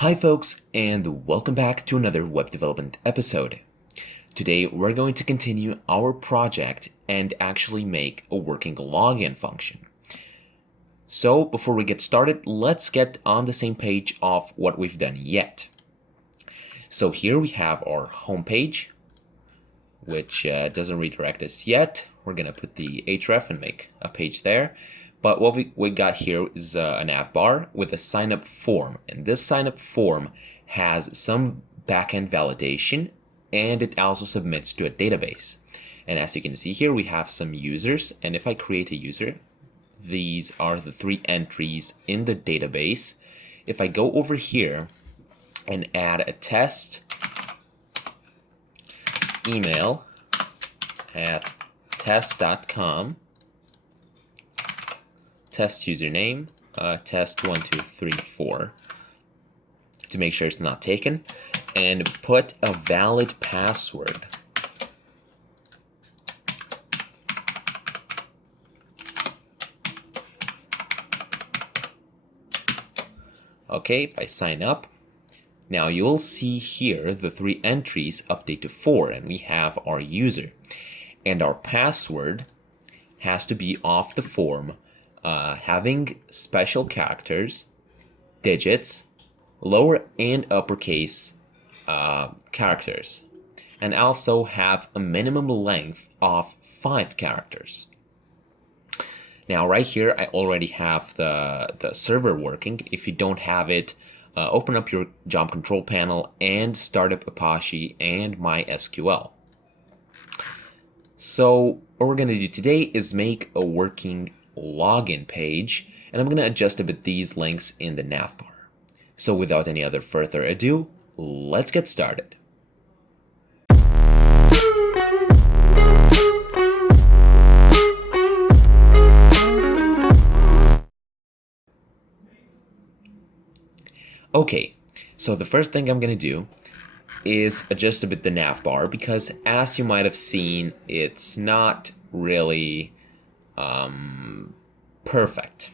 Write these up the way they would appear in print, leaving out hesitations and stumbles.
Hi folks, and welcome back to another web development episode. Today we're going to continue our project and actually make a working login function. So before we get started, let's get on the same page of what we've done yet. So here we have our home page, which doesn't redirect us yet. We're gonna put the href and make a page there. But what we got here is a nav bar with a sign up form. And this sign up form has some backend validation, and it also submits to a database. And as you can see here, we have some users. And if I create a user, these are the 3 entries in the database. If I go over here and add a test email at test.com, test username, test1234, to make sure it's not taken, and put a valid password. Okay, if I sign up, now you'll see here the 3 entries update to 4, and we have our user. And our password has to be off the form, having special characters, digits, lower and uppercase characters, and also have a minimum length of 5 characters. Now right here I already have the server working. If you don't have it, open up your job control panel and start up Apache and MySQL. So what we're going to do today is make a working login page, and I'm going to adjust a bit these links in the nav bar. So without any other further ado, let's get started. Okay, so the first thing I'm going to do is adjust a bit the nav bar, because as you might have seen, it's not really perfect.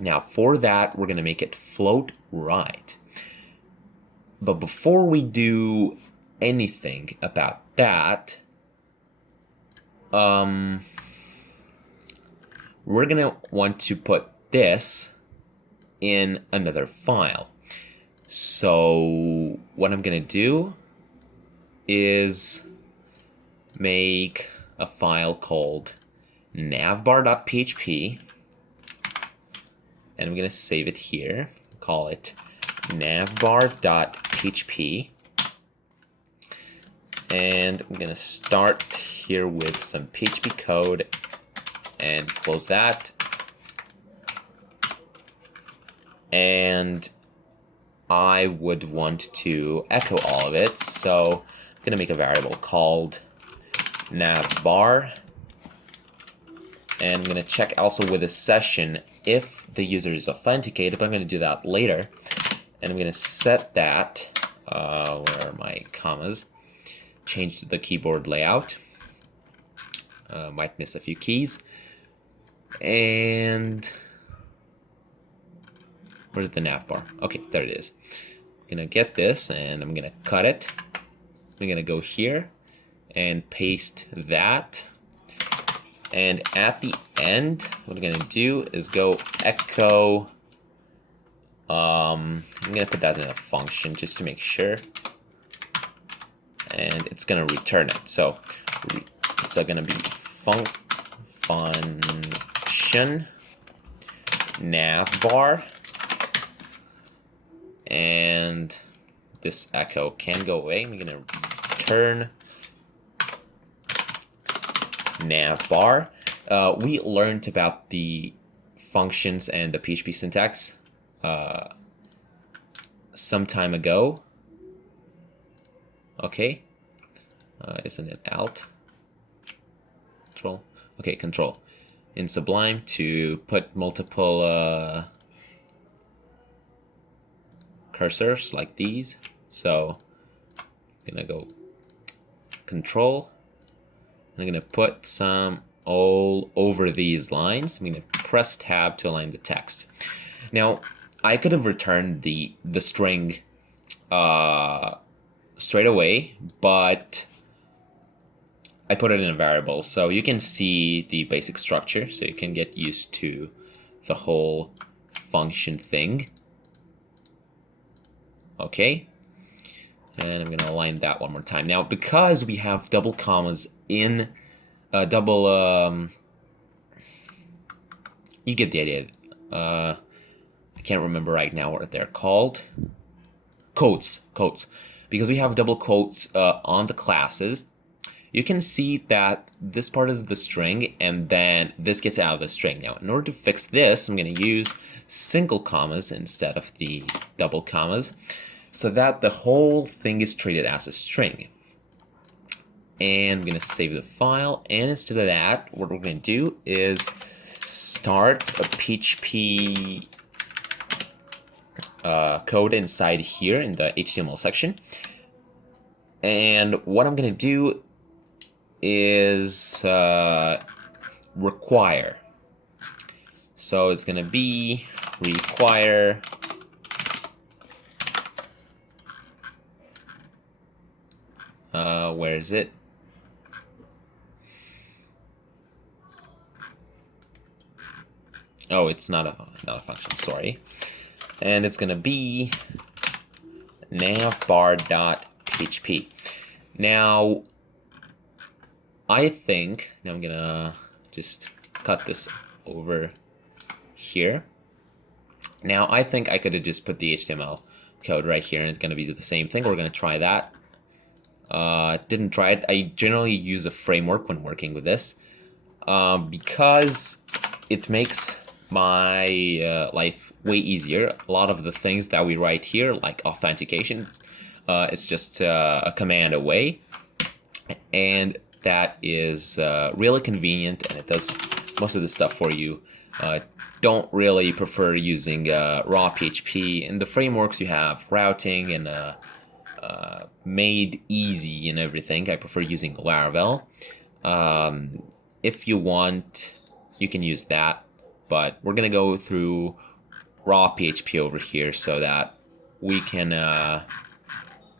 Now for that, we're going to make it float right. But before we do anything about that, we're going to want to put this in another file. So what I'm going to do is make a file called navbar.php, and I'm going to save it here. Call it navbar.php, and I'm going to start here with some PHP code and close that. And I would want to echo all of it, so I'm going to make a variable called navbar, and I'm going to check also with a session if the user is authenticated, but I'm going to do that later. And I'm going to set that, where are my commas, change the keyboard layout, might miss a few keys, and where's the nav bar? Okay, there it is. I'm going to get this and I'm going to cut it. I'm going to go here and paste that. And at the end, what I'm going to do is go echo. I'm going to put that in a function just to make sure. And it's going to return it. So it's going to be function navbar. And this echo can go away. I'm going to return navbar. We learned about the functions and the PHP syntax some time ago. Okay, isn't it alt? Control. Okay, control. In Sublime to put multiple cursors like these. So I'm gonna go control. I'm gonna put some all over these lines. I'm gonna press tab to align the text. Now I could have returned the string straight away, but I put it in a variable, so you can see the basic structure, so you can get used to the whole function thing. Okay, and I'm gonna align that one more time. Now, because we have double commas in you get the idea. I can't remember right now what they're called. Quotes. Because we have double quotes on the classes, you can see that this part is the string, and then this gets out of the string. Now, in order to fix this, I'm going to use single commas instead of the double commas, so that the whole thing is treated as a string. And I'm going to save the file, and instead of that, what we're going to do is start a PHP code inside here in the HTML section. And what I'm going to do is require. So it's going to be require where is it? Oh, it's not a function, sorry. And it's going to be navbar.php. Now, I think, now I'm going to just cut this over here. Now, I think I could have just put the HTML code right here, and it's going to be the same thing. We're going to try that. Didn't try it. I generally use a framework when working with this because it makes my life way easier. A lot of the things that we write here, like authentication, it's just a command away, and that is really convenient, and it does most of the stuff for you. Don't really prefer using raw PHP. In the frameworks you have routing and made easy and everything. I prefer using Laravel. If you want, you can use that, but we're gonna go through raw PHP over here so that we can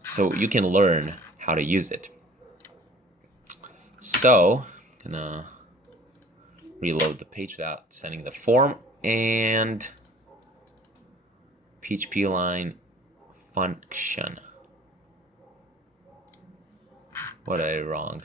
so you can learn how to use it. So I'm gonna reload the page without sending the form, and PHP line function. What did I do wrong?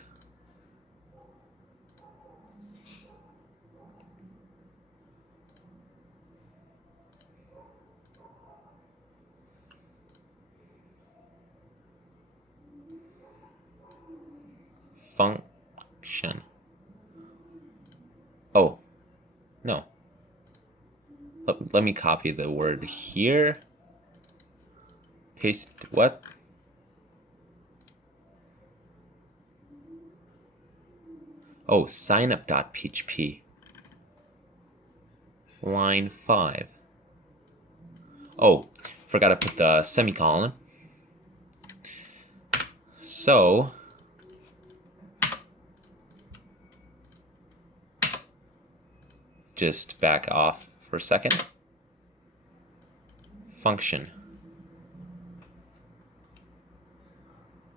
Function. Oh, no. Let me copy the word here. Paste what? Oh, signup.php. Line 5. Oh, forgot to put the semicolon. So, just back off for a second. Function.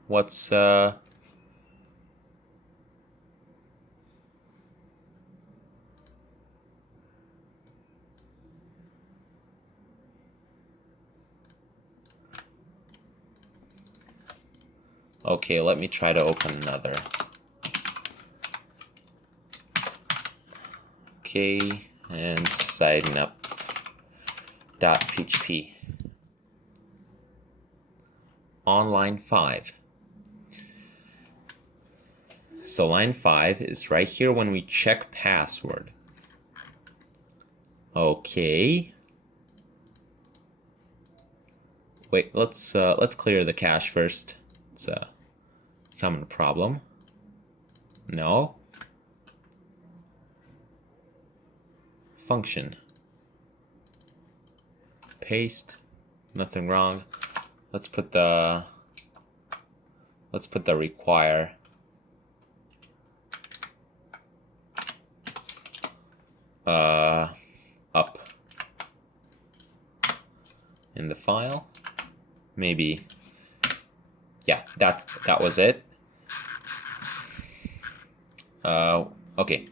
What's okay, let me try to open another. Okay, and signup.php. On line 5. So line 5 is right here when we check password. Okay. Wait, let's clear the cache first. It's a common problem. No. Function. Paste. Nothing wrong. Let's put the require. Up. in the file. Maybe, yeah, that was it. Okay,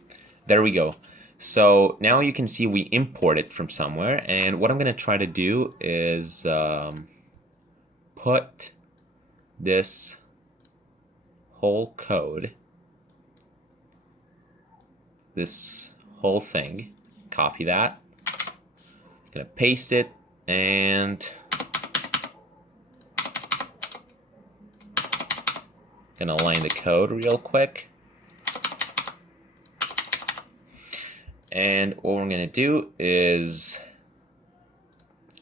there we go. So now you can see we import it from somewhere, and what I'm going to try to do is put this whole code, this whole thing, copy that, gonna paste it, and gonna align the code real quick. And what we're gonna do is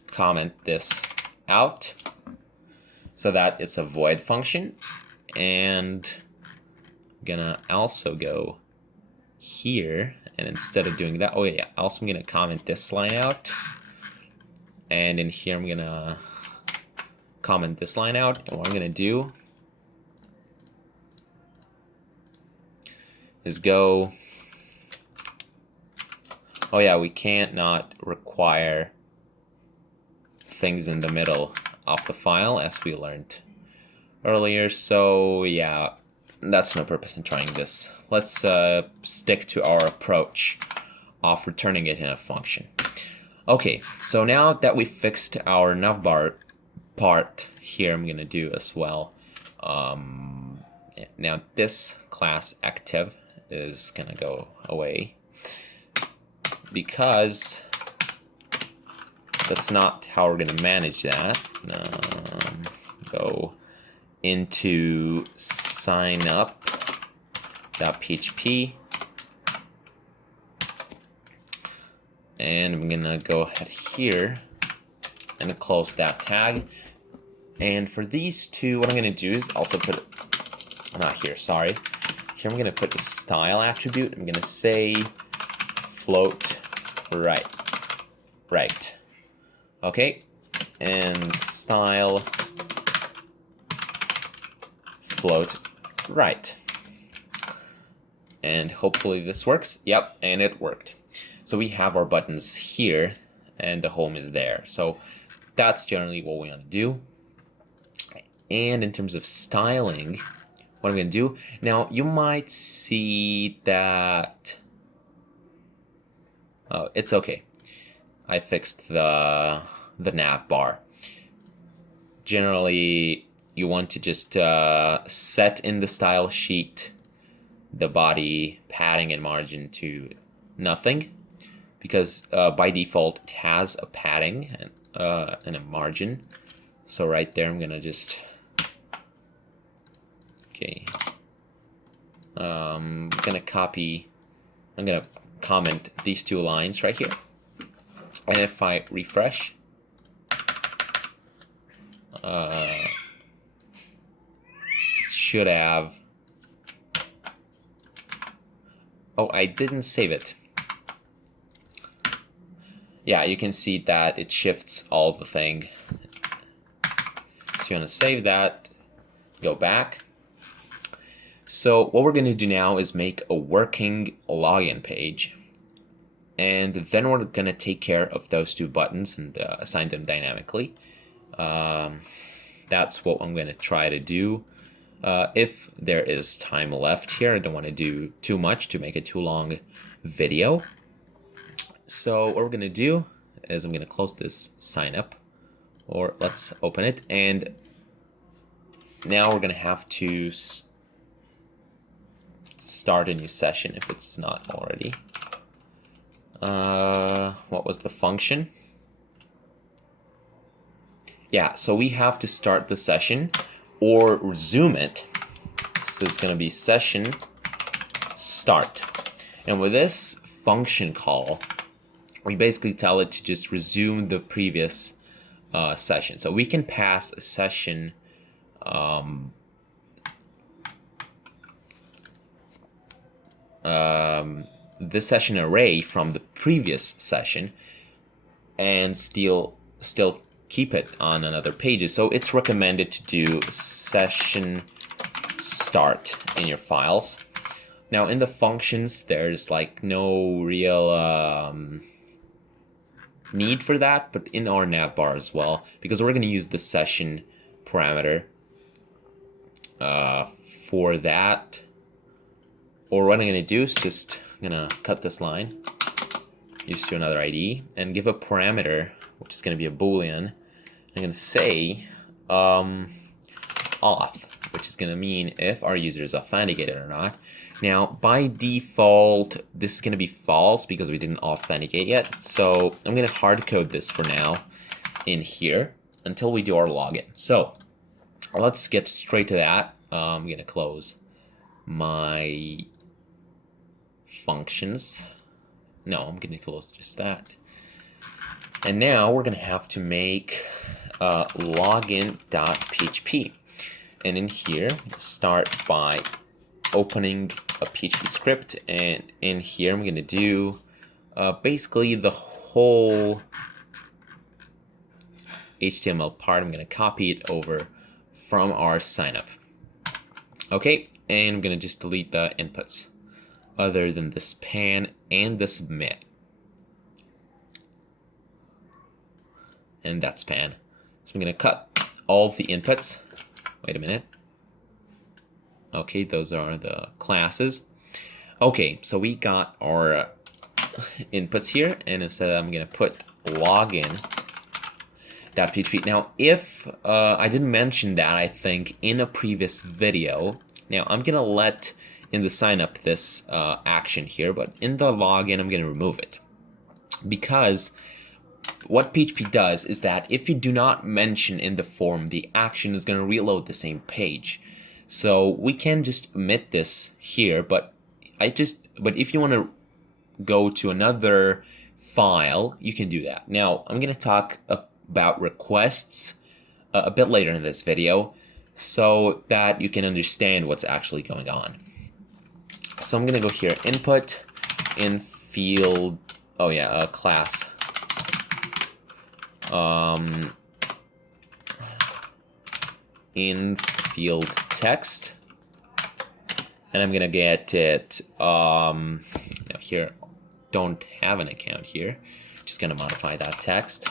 comment this out so that it's a void function, and I'm gonna also go here, and instead of doing that, oh yeah, also I'm gonna comment this line out, and in here I'm gonna comment this line out, and what I'm gonna do is go, oh yeah, we can't not require things in the middle of the file as we learned earlier, so yeah, that's no purpose in trying this. Let's stick to our approach of returning it in a function. Okay, so now that we fixed our navbar part here, I'm gonna do as well. Now this class active is gonna go away because that's not how we're gonna manage that. Go into signup.php, and I'm gonna go ahead here and close that tag. And for these two, what I'm gonna do is also put, not here, sorry. Here I'm gonna put the style attribute. I'm gonna say float right. Okay, and style float right. And hopefully this works. Yep, and it worked. So we have our buttons here, and the home is there. So that's generally what we want to do. And in terms of styling, what I'm going to do, now you might see that, oh, it's okay. I fixed the nav bar. Generally, you want to just set in the style sheet the body padding and margin to nothing, because by default it has a padding and a margin. So right there, I'm gonna just, okay, I'm gonna comment these two lines right here, and if I refresh, should have, oh, I didn't save it. Yeah, you can see that it shifts all the thing. So you want to save that, go back. So what we're going to do now is make a working login page, and then we're going to take care of those two buttons and assign them dynamically. That's what I'm going to try to do. If there is time left here, I don't want to do too much to make a too long video. So what we're going to do is I'm going to close this sign up, or let's open it, and now we're going to have to start a new session if it's not already. What was the function? Yeah, so we have to start the session or resume it. So it's going to be session start. And with this function call, we basically tell it to just resume the previous session. So we can pass a session this session array from the previous session and still keep it on another page. So it's recommended to do session start in your files. Now in the functions, there's like no real need for that, but in our navbar as well, because we're going to use the session parameter for that. Or what I'm going to do is just I'm going to cut this line, use to another ID, and give a parameter, which is going to be a Boolean. I'm going to say auth, which is going to mean if our user is authenticated or not. Now, by default, this is going to be false because we didn't authenticate yet. So I'm going to hard code this for now in here until we do our login. So let's get straight to that. I'm going to close my functions. No, I'm going to close just that. And now we're going to have to make Login Dot Php. And in here, start by opening a PHP script. And in here, I'm going to do basically the whole HTML part. I'm going to copy it over from our signup. Okay, and I'm going to just delete the inputs other than the span and the submit. And that span. So I'm going to cut all of the inputs. Wait a minute. Okay, those are the classes. Okay, so we got our inputs here, and instead I'm going to put login.php. Now, if I didn't mention that, I think, in a previous video. Now, I'm going to let in the sign up this action here, but in the login, I'm going to remove it. Because what PHP does is that if you do not mention in the form, the action is going to reload the same page. So we can just omit this here, but if you want to go to another file, you can do that. Now, I'm going to talk about requests a bit later in this video so that you can understand what's actually going on. So I'm going to go here, input, in field, class. In field text, and I'm gonna get it here, don't have an account here, just gonna modify that text,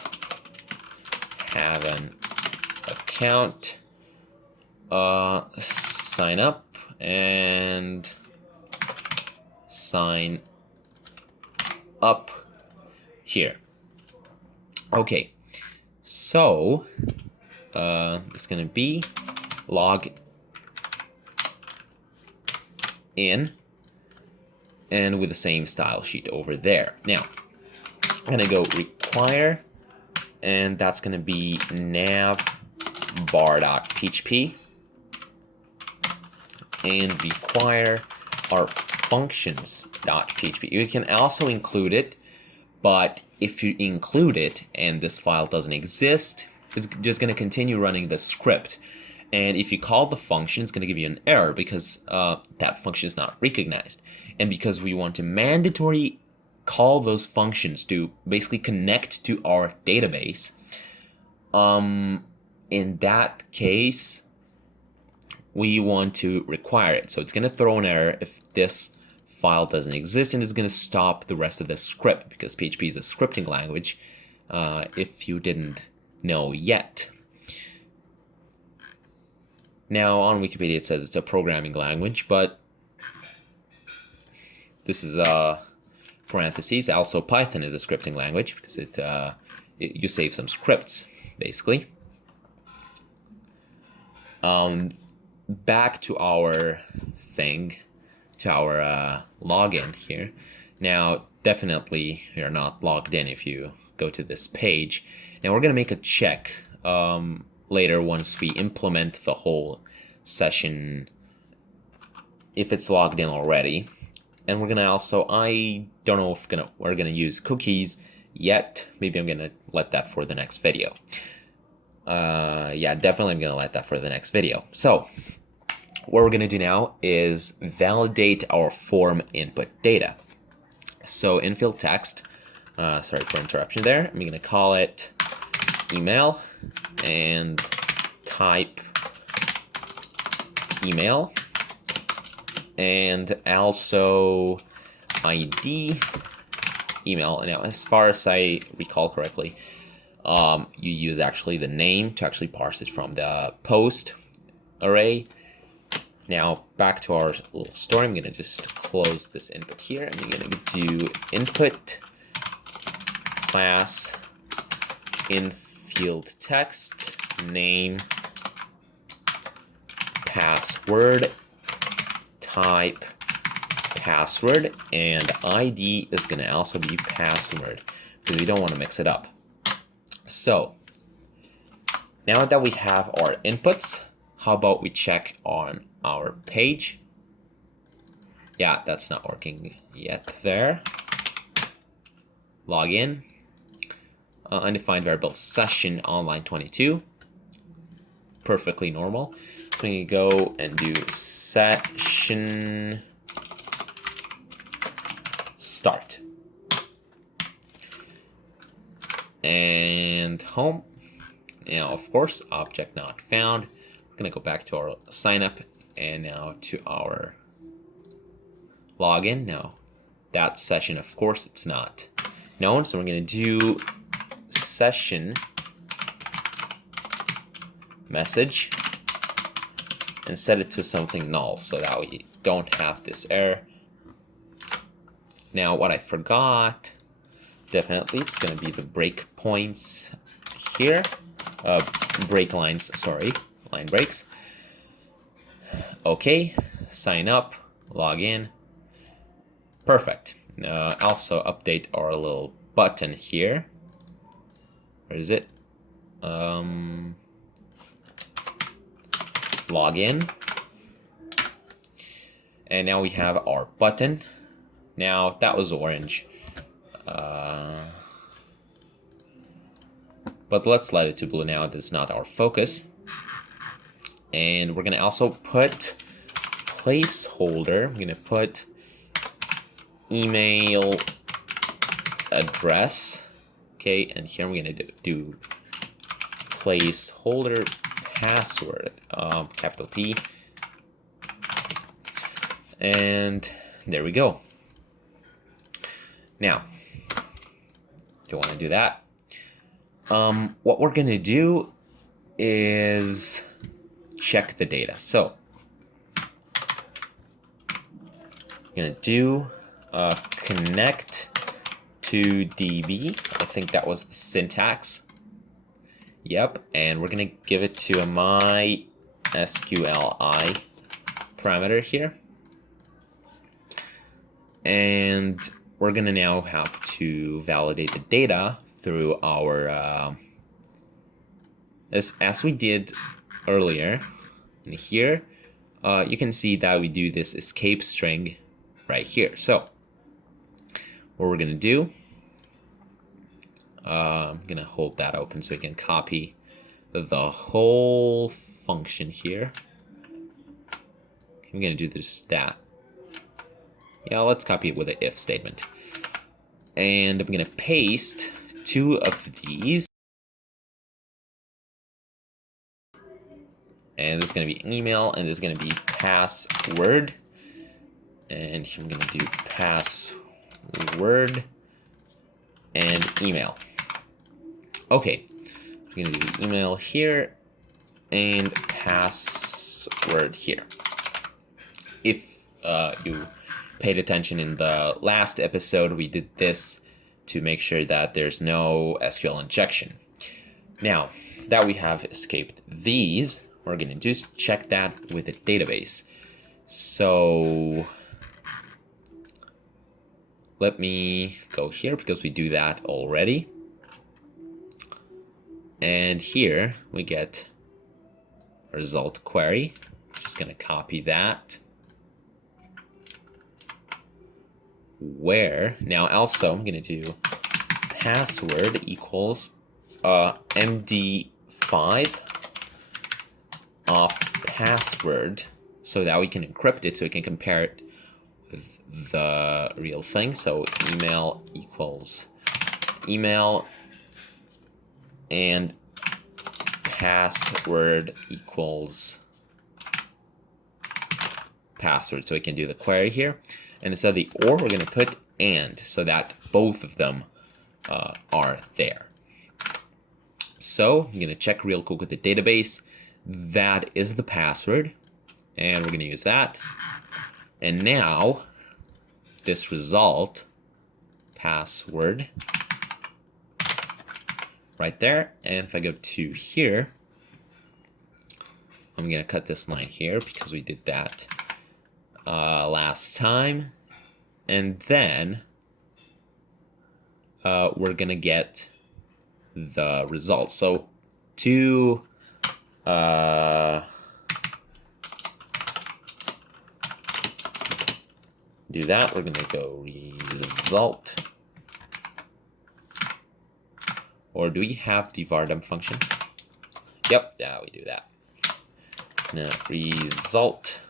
have an account, sign up, and sign up here. Okay, so it's gonna be log in, and with the same style sheet over there. Now, I'm gonna go require, and that's gonna be navbar.php, and require our functions.php. You can also include it, but if you include it and this file doesn't exist, it's just going to continue running the script. And if you call the function, it's going to give you an error because that function is not recognized. And because we want to mandatory call those functions to basically connect to our database, in that case, we want to require it. So it's going to throw an error if this file doesn't exist, and it's going to stop the rest of the script because PHP is a scripting language, if you didn't know yet. Now on Wikipedia it says it's a programming language, but this is parentheses. Also, Python is a scripting language because you save some scripts basically. Back to our thing, to our login here. Now, definitely you're not logged in if you go to this page. Now we're gonna make a check later once we implement the whole session if it's logged in already. And we're gonna also, I don't know if we're gonna use cookies yet. Maybe I'm gonna let that for the next video. Yeah, definitely I'm gonna let that for the next video. So what we're gonna do now is validate our form input data. So in field text, sorry for interruption there, I'm gonna call it email and type email, and also ID email. Now, as far as I recall correctly, you use actually the name to actually parse it from the post array. Now, back to our little story. I'm going to just close this input here. And I'm going to do input class in field text name password type password, and ID is going to also be password because we don't want to mix it up. So now that we have our inputs, how about we check on our page? Yeah, that's not working yet there. Log in. Undefined variable session online 22. Perfectly normal. So we can go and do session start. And home. Now, of course, object not found. We're going to go back to our sign up and now to our login. Now, that session, of course, it's not known. So we're going to do session message and set it to something null so that we don't have this error. Now, what I forgot, definitely, it's going to be the breakpoints here. Break lines, sorry, line breaks. Okay, sign up, log in. Perfect. Also update our little button here. Where is it? Log in. And now we have our button. Now that was orange. But let's light it to blue now. That's not our focus. And we're gonna also put placeholder. I'm gonna put email address. Okay, and here I'm gonna do placeholder password, capital P. And there we go. Now, you want to do that? What we're going to do is check the data. So, I'm going to do connect to DB. I think that was the syntax. Yep, and we're going to give it to a MySQLi parameter here. And we're going to now have to validate the data through our, as we did earlier. And here, you can see that we do this escape string right here. So, what we're going to do, I'm going to hold that open so we can copy the whole function here. I'm going to do that. Yeah, let's copy it with an if statement. And I'm going to paste two of these. And this is going to be email, and this is going to be password. And here I'm going to do password and email. Okay, I'm going to do the email here and password here. If you paid attention in the last episode, we did this to make sure that there's no SQL injection. Now that we have escaped these, what we're going to do is check that with a database. So let me go here because we do that already. And here we get result query. Just going to copy that. Where now also I'm going to do password equals MD5 of password so that we can encrypt it so we can compare it with the real thing. So email equals email and password equals password. So we can do the query here. And instead of the or, we're going to put and, so that both of them are there. So I'm going to check real quick with the database. That is the password, and we're going to use that. And now this result, password, right there. And if I go to here, I'm going to cut this line here because we did that last time. And then we're going to get the result. So to do that, we're going to go result. Or do we have the var_dump function? Yep, yeah, we do that. Now, result.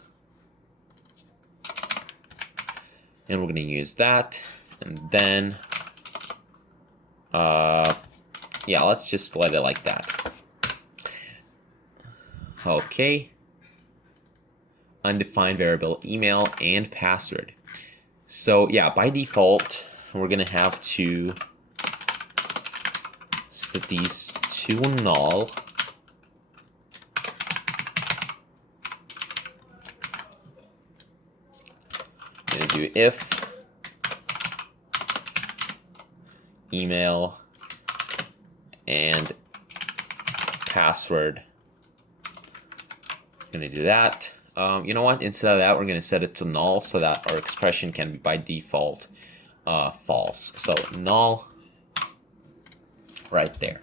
And we're going to use that. And then, yeah, let's just let it like that. Okay. Undefined variable email and password. So yeah, by default, we're going to have to set these to null. I'm going to do if email and password. I'm going to do that. You know what? Instead of that, we're going to set it to null so that our expression can be by default false. So null right there.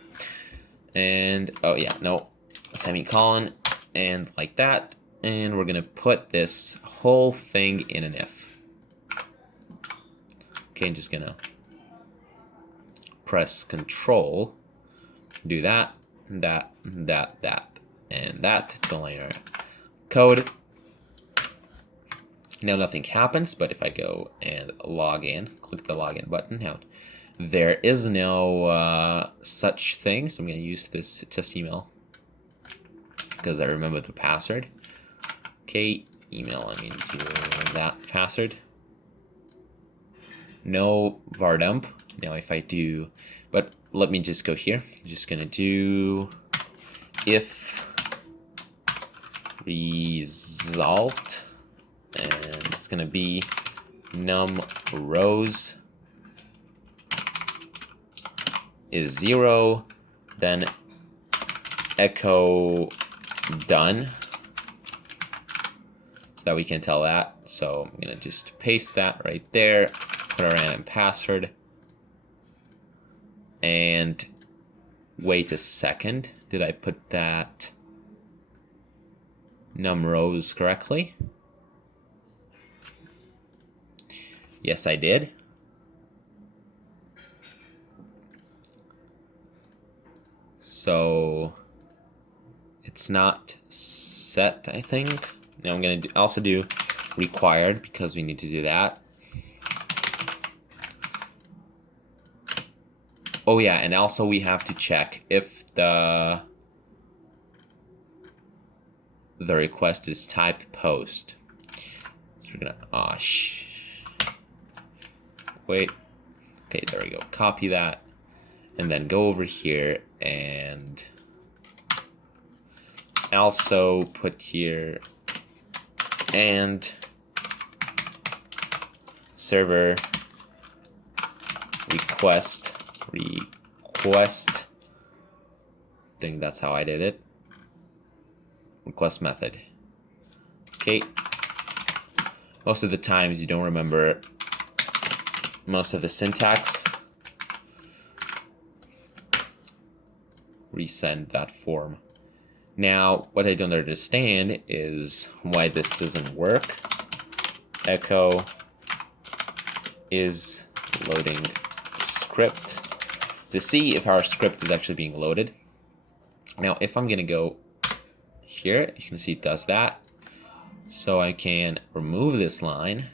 And oh yeah, no, semicolon and like that. And we're going to put this whole thing in an if. Okay, I'm just going to press Control, do that, that, and that to line our code. Now nothing happens, but if I go and log in, click the login button, now there is no such thing, so I'm going to use this test email because I remember the password. Okay, email, I mean to that password. No var_dump. Now if I do, but let me just go here. I'm just going to do if result, and it's going to be num rows is 0, then echo done, so that we can tell that. So I'm going to just paste that right there, put our random password, and wait a second. Did I put that num rows correctly? Yes, I did. So it's not set, I think. Now I'm going to also do required because we need to do that. Oh yeah, and also we have to check if the request is type post. So we're gonna wait. Okay, there we go. Copy that, and then go over here and also put here and server request. I think that's how I did it. Request method. Okay. Most of the times you don't remember most of the syntax. Resend that form. Now, what I don't understand is why this doesn't work. Echo is loading script to see if our script is actually being loaded. Now, if I'm gonna go here, you can see it does that. So I can remove this line.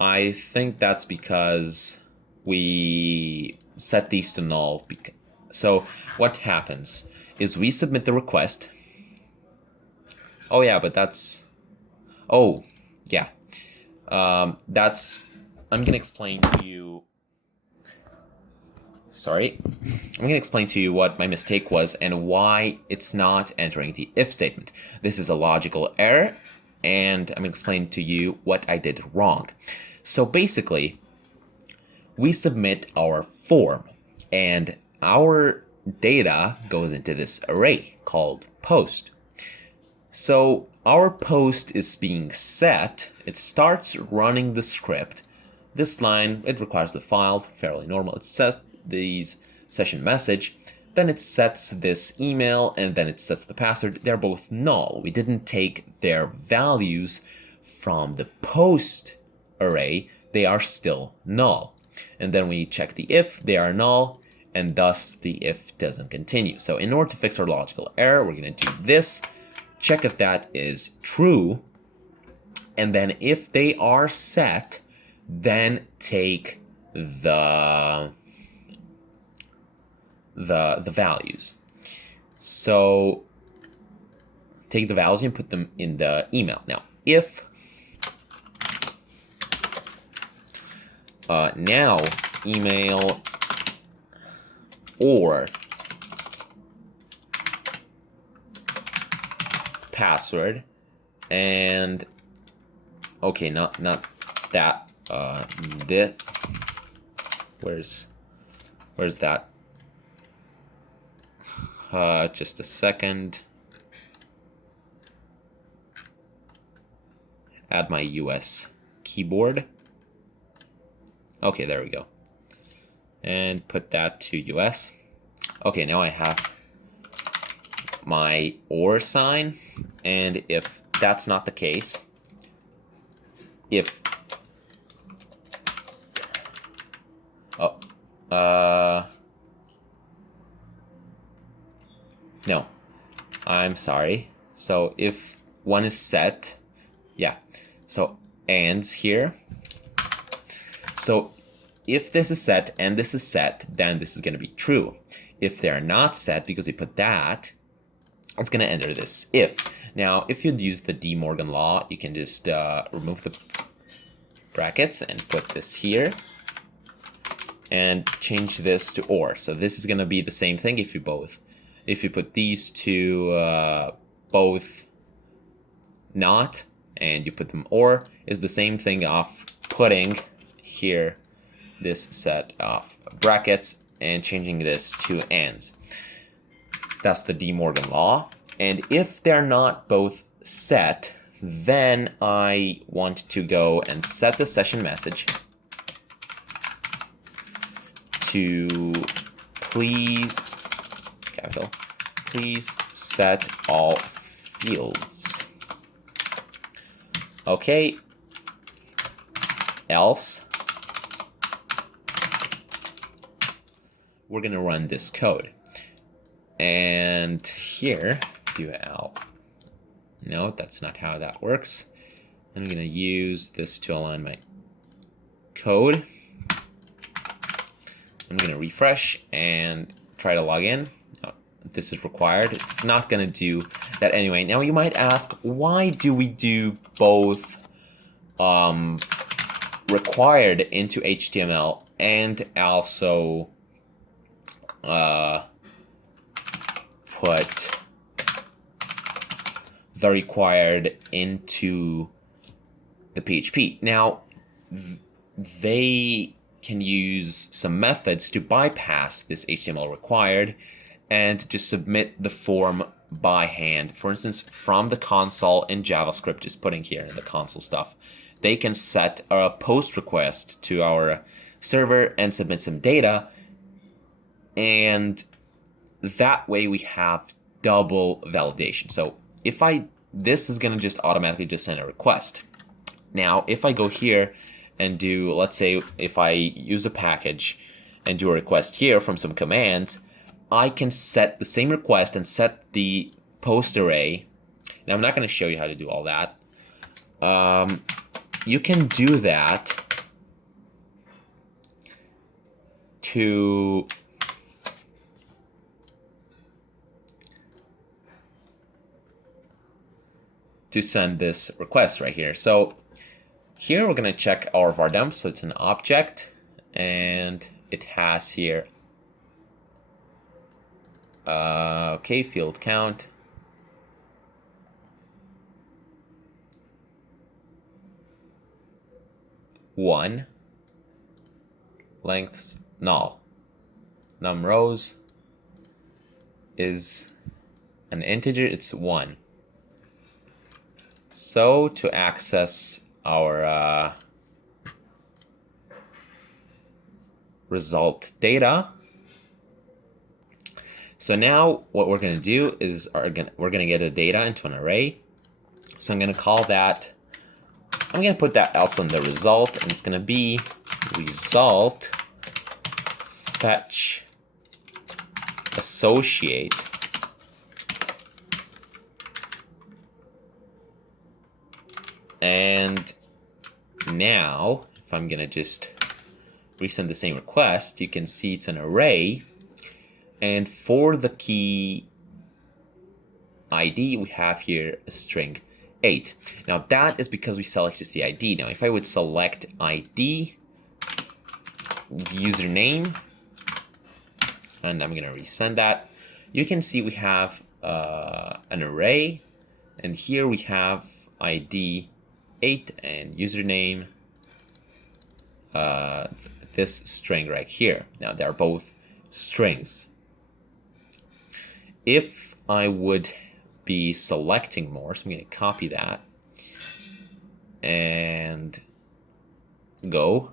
I think that's because we set these to null. So what happens? is we submit the request. Oh yeah, but that's, oh yeah, that's, I'm gonna explain to you, sorry, I'm gonna explain to you what my mistake was and why it's not entering the if statement. This is a logical error, and I'm gonna explain to you what I did wrong. So basically, we submit our form, and our data goes into this array called post. So our post is being set. It starts running the script. This line, it requires the file, fairly normal. It says these session message, then it sets this email, and then it sets the password. They're both null. We didn't take their values from the post array. They are still null. And then we check the if, they are null, and thus the if doesn't continue. So in order to fix our logical error, we're going to do this, check if that is true, and then if they are set, then take the values. So take the values and put them in the email. Now, if now email or password, and okay, not that, this, where's that? Just a second. Add my US keyboard. Okay, there we go. And put that to US. Okay, now I have my OR sign, and if that's not the case, if no, I'm sorry. So if one is set, yeah, so ands here. So if this is set and this is set, then this is going to be true. If they're not set, because we put that, it's going to enter this if. Now, if you'd use the De Morgan law, you can just remove the brackets and put this here and change this to or. So this is going to be the same thing if you put these two both not and you put them or, is the same thing of putting here this set of brackets and changing this to ands. That's the De Morgan law. And if they're not both set, then I want to go and set the session message to please, capital, please set all fields. Okay, else we're gonna run this code. And here, do L. No, that's not how that works. I'm gonna use this to align my code. I'm gonna refresh and try to log in. Oh, this is required. It's not gonna do that anyway. Now you might ask, why do we do both required into HTML and also put the required into the PHP? Now, they can use some methods to bypass this HTML required and just submit the form by hand. For instance, from the console in JavaScript, just putting here in the console stuff, they can set a post request to our server and submit some data, and that way we have double validation. So if this is gonna just automatically just send a request. Now, if I go here and do, let's say if I use a package and do a request here from some commands, I can set the same request and set the post array. Now, I'm not gonna show you how to do all that. You can do that to to send this request right here. So here we're going to check our var dump. So it's an object, and it has here okay, field count. One, lengths null, num rows is an integer, it's 1. So to access our result data, so now what we're going to do is we're going to get the data into an array. So I'm going to call that, I'm going to put that also in the result, and it's going to be result fetch associate and now if I'm going to just resend the same request, you can see it's an array, and for the key ID we have here a string 8. Now that is because we selected the ID. Now if I would select ID, username, and I'm going to resend that, you can see we have an array, and here we have ID 8 and username, this string right here. Now they're both strings. If I would be selecting more, so I'm going to copy that and go.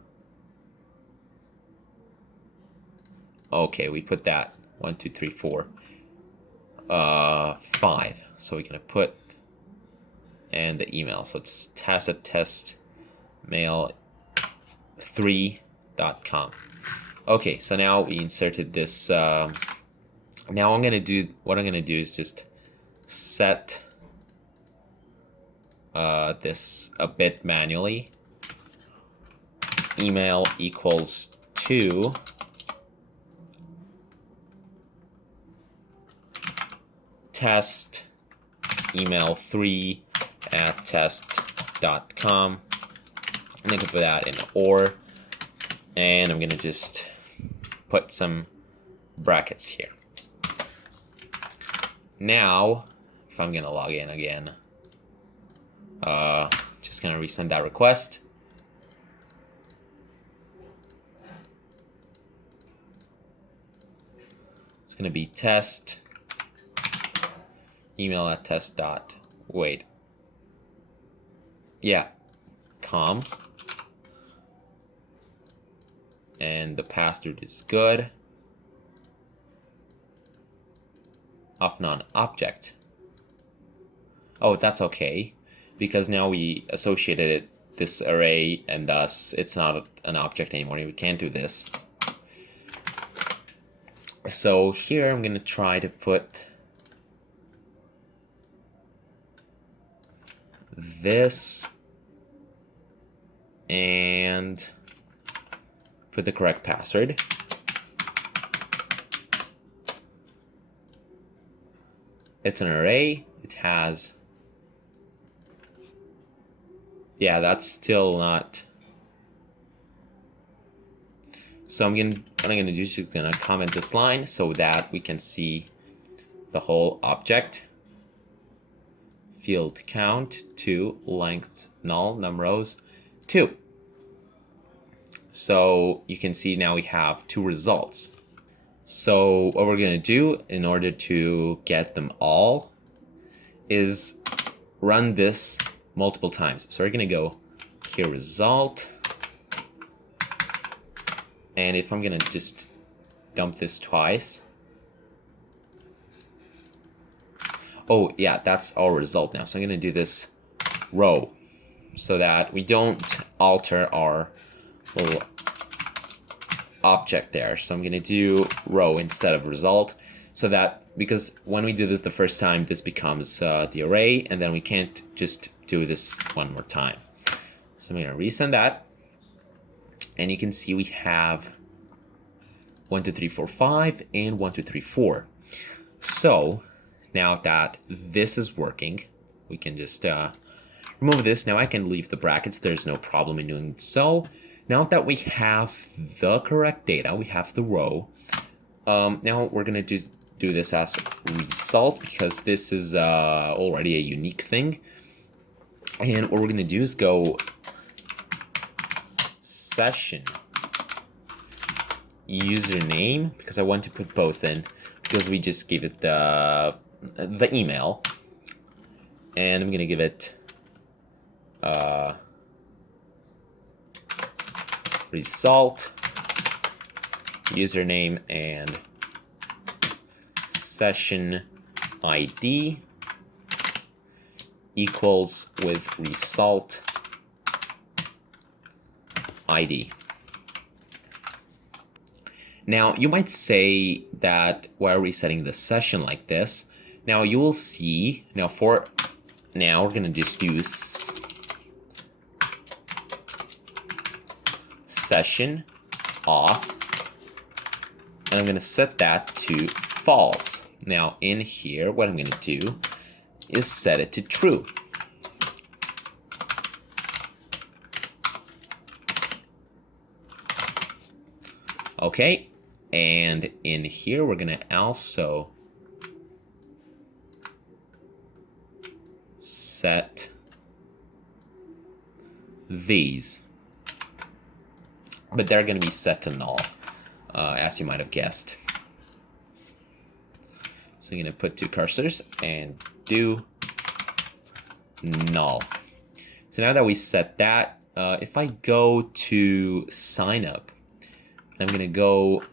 Okay, we put that 1, 2, 3, 4, 5. So we're going to put and the email. So it's test@testmail3.com. Okay, so now we inserted this. Now what I'm going to do is just set this a bit manually. Email equals to test email3 at test.com, and I can put that in or, and I'm gonna just put some brackets here. Now if I'm gonna log in again, just gonna resend that request. It's gonna be test email at test dot com, and the password is good of non-object. Oh, that's okay, because now we associated this array, and thus it's not an object anymore. We can't do this. So here I'm gonna try to put this and put the correct password. It's an array. It has, yeah, that's still not. So what I'm gonna do is just gonna comment this line so that we can see the whole object. Field count 2, length null, num rows 2. So you can see now we have 2 results. So what we're gonna do in order to get them all is run this multiple times. So we're gonna go here result, and if I'm gonna just dump this twice. Oh yeah, that's our result now. So I'm gonna do this row so that we don't alter our little object there. So I'm gonna do row instead of result, so that, because when we do this the first time, this becomes the array, and then we can't just do this one more time. So I'm gonna resend that, and you can see we have 1, 2, 3, 4, 5 and 1, 2, 3, 4. So now that this is working, we can just remove this. Now I can leave the brackets. There's no problem in doing so. Now that we have the correct data, we have the row. Now we're going to do this as result because this is already a unique thing. And what we're going to do is go session username, because I want to put both in, because we just gave it the email. And I'm going to give it result username and session ID equals with result ID. Now you might say that why are we setting the session like this? Now you will see, now we're gonna just use session auth, and I'm gonna set that to false. Now in here, what I'm gonna do is set it to true. Okay, and in here we're gonna also set these, but they're gonna be set to null, as you might have guessed. So I'm gonna put two cursors and do null. So now that we set that, if I go to sign up, I'm gonna go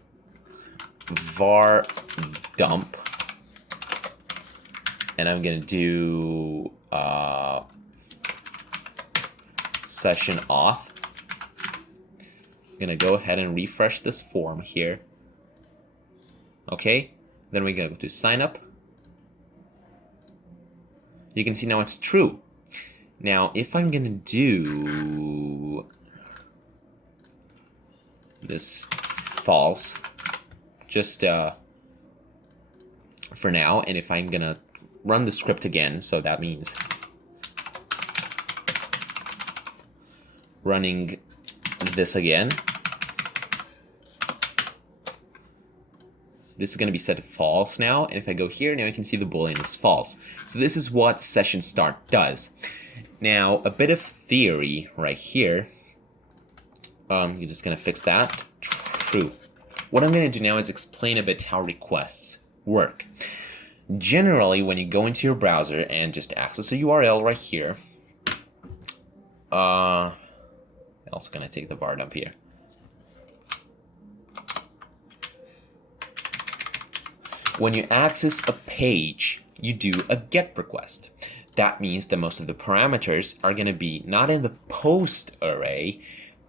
var dump, and I'm gonna do session auth. I'm gonna go ahead and refresh this form here. Okay, then we're gonna go to sign up. You can see now it's true. Now if I'm gonna do this false, just for now, and if I'm gonna run the script again, so that means running this again, this is going to be set to false now, and if I go here, now you can see the boolean is false. So this is what session start does. Now a bit of theory right here, you're just going to fix that, true. What I'm going to do now is explain a bit how requests work. Generally, when you go into your browser and just access a URL right here, I'm also going to take the bar dump here. When you access a page, you do a GET request. That means that most of the parameters are going to be not in the post array,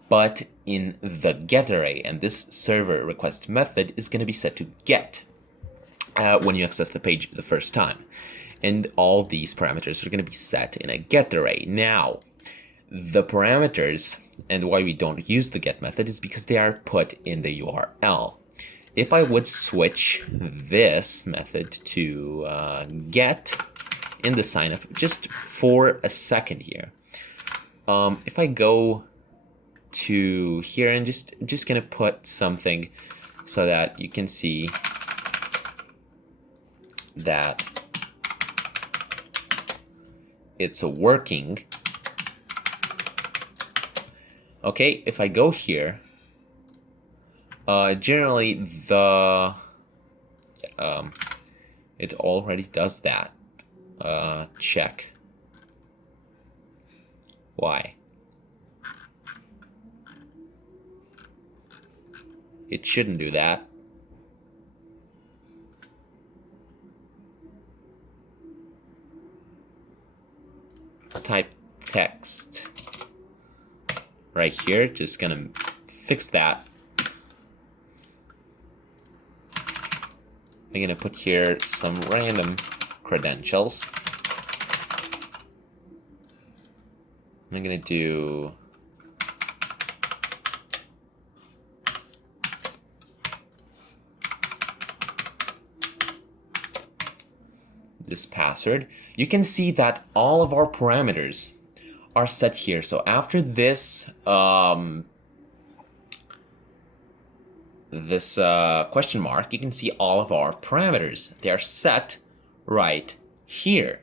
but in the GET array. And this server request method is going to be set to GET when you access the page the first time. And all these parameters are going to be set in a GET array. Now, the parameters, and why we don't use the GET method, is because they are put in the URL. If I would switch this method to GET in the signup, just for a second here, if I go to here and just gonna put something so that you can see that it's working. Okay, if I go here, generally the it already does that. Check. Why? It shouldn't do that. Type text right here, just gonna fix that. I'm gonna put here some random credentials. I'm gonna do this password, you can see that all of our parameters are set here. So after this question mark, you can see all of our parameters. They are set right here.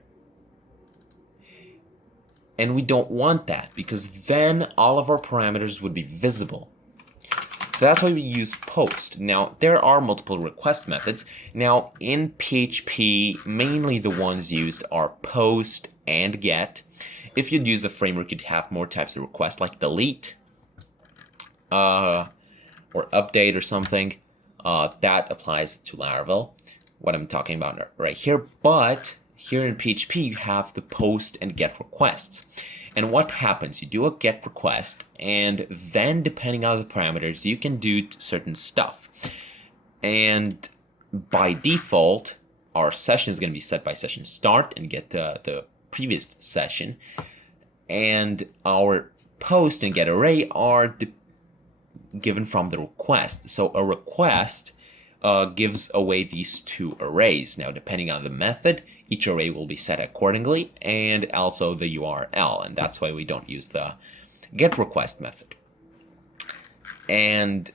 And we don't want that, because then all of our parameters would be visible. So that's why we use post. Now, there are multiple request methods. Now, in PHP, mainly the ones used are post and get. If you'd use a framework, you'd have more types of requests, like delete or update or something. That applies to Laravel, what I'm talking about right here. But here in PHP, you have the post and get requests. And what happens? You do a get request, and then depending on the parameters, you can do certain stuff. And by default, our session is going to be set by session start and get the previous session. And our post and get array are given from the request. So a request gives away these two arrays. Now, depending on the method, each array will be set accordingly, and also the URL, and that's why we don't use the get request method. And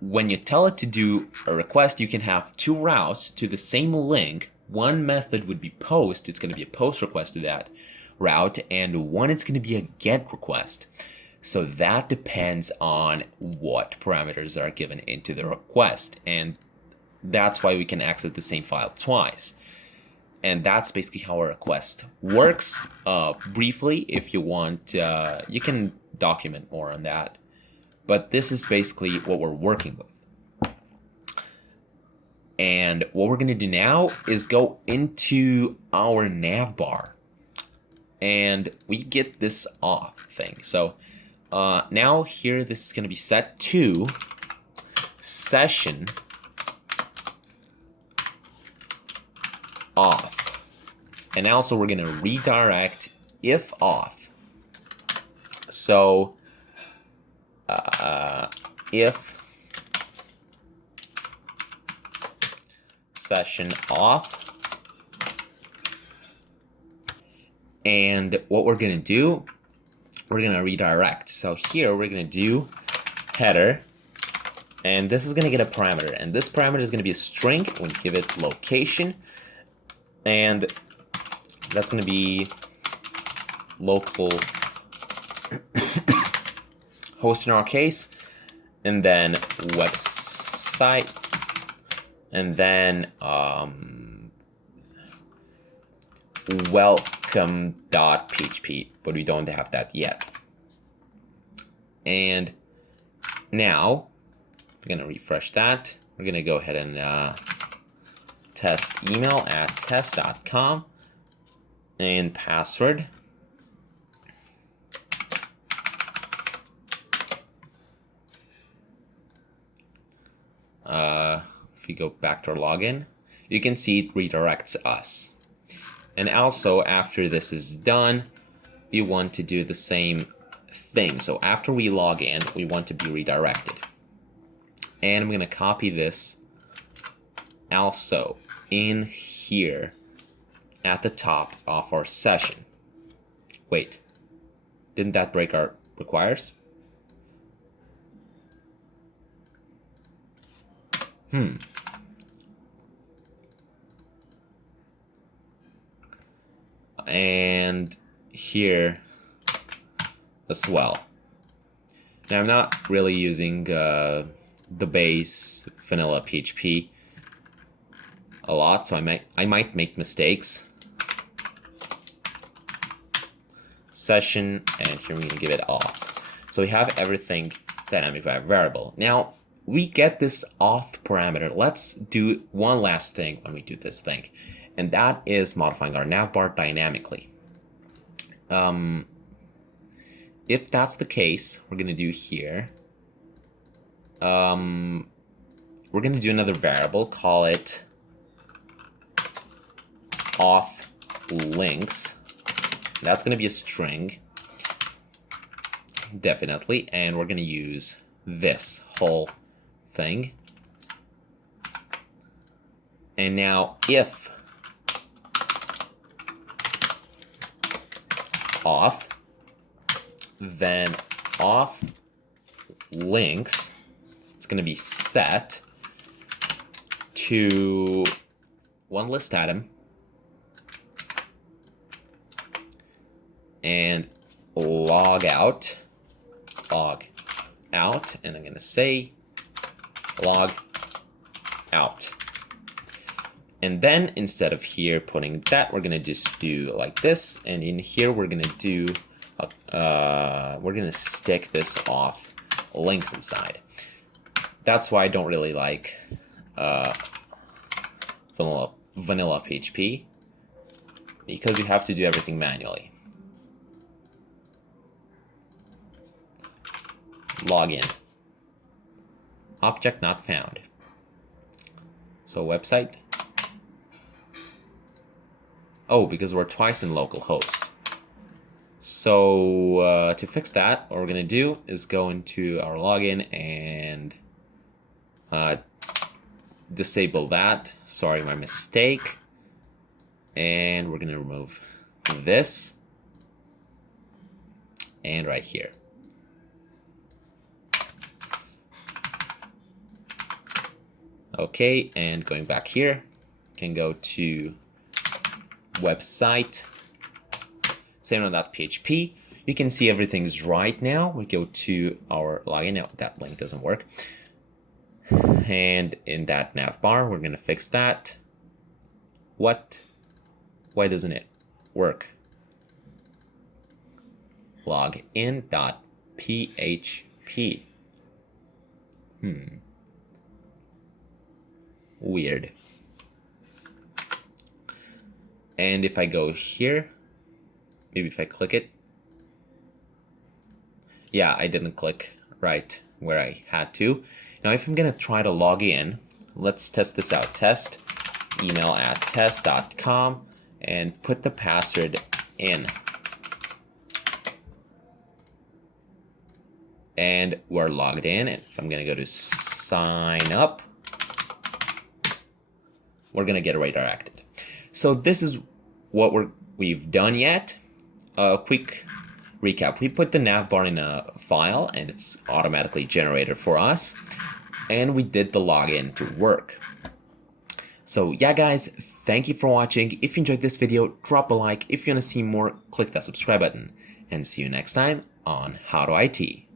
when you tell it to do a request, you can have two routes to the same link. One method would be post, it's going to be a post request to that route, and one it's going to be a get request. So that depends on what parameters are given into the request, and that's why we can access the same file twice. And that's basically how a request works. Briefly, if you want, you can document more on that. But this is basically what we're working with. And what we're going to do now is go into our navbar. And we get this off thing. So now here, this is going to be set to session auth. And also we're going to redirect if auth. So if session auth, and what we're going to do, we're going to redirect. So here we're going to do header, and this is going to get a parameter, and this parameter is going to be a string. We'll give it location, and that's going to be local host in our case, and then website, and then welcome.php, but we don't have that yet. And now we're going to refresh that. We're going to go ahead and test email at test.com and password. If we go back to our login, you can see it redirects us. And also, after this is done, we want to do the same thing. So after we log in, we want to be redirected. And I'm going to copy this also in here at the top of our session. Wait, didn't that break our requires? And here as well. Now I'm not really using the base vanilla PHP a lot, so I might make mistakes. Session, and here we're gonna give it auth. So we have everything dynamic by variable. Now we get this auth parameter. Let's do one last thing when we do this thing, and that is modifying our navbar dynamically. If that's the case, we're gonna do here. We're gonna do another variable, call it auth links. That's gonna be a string, definitely, and we're gonna use this whole thing. And now if auth, then auth links, it's going to be set to one list item and log out, and I'm going to say log out. And then instead of here putting that, we're going to just do like this. And in here, we're going to do, we're going to stick this auth links inside. That's why I don't really like vanilla PHP, because you have to do everything manually. Login. Object not found. So website. Oh, because we're twice in localhost. So to fix that, what we're going to do is go into our login and disable that. Sorry, my mistake. And we're going to remove this. And right here. Okay, and going back here, can go to website, Untitled.php. You can see everything's right now. We go to our login. Now that link doesn't work. And in that nav bar, we're going to fix that. What? Why doesn't it work? Login Dot php. Weird. And if I go here, maybe if I click it, yeah, I didn't click right where I had to. Now if I'm gonna try to log in, let's test this out. Test email at test.com and put the password in. And we're logged in, and if I'm gonna go to sign up, we're gonna get redirected. So this is what we've done yet. A quick recap. We put the nav bar in a file and it's automatically generated for us. And we did the login to work. So yeah guys, thank you for watching. If you enjoyed this video, drop a like. If you want to see more, click that subscribe button. And see you next time on HowToIT.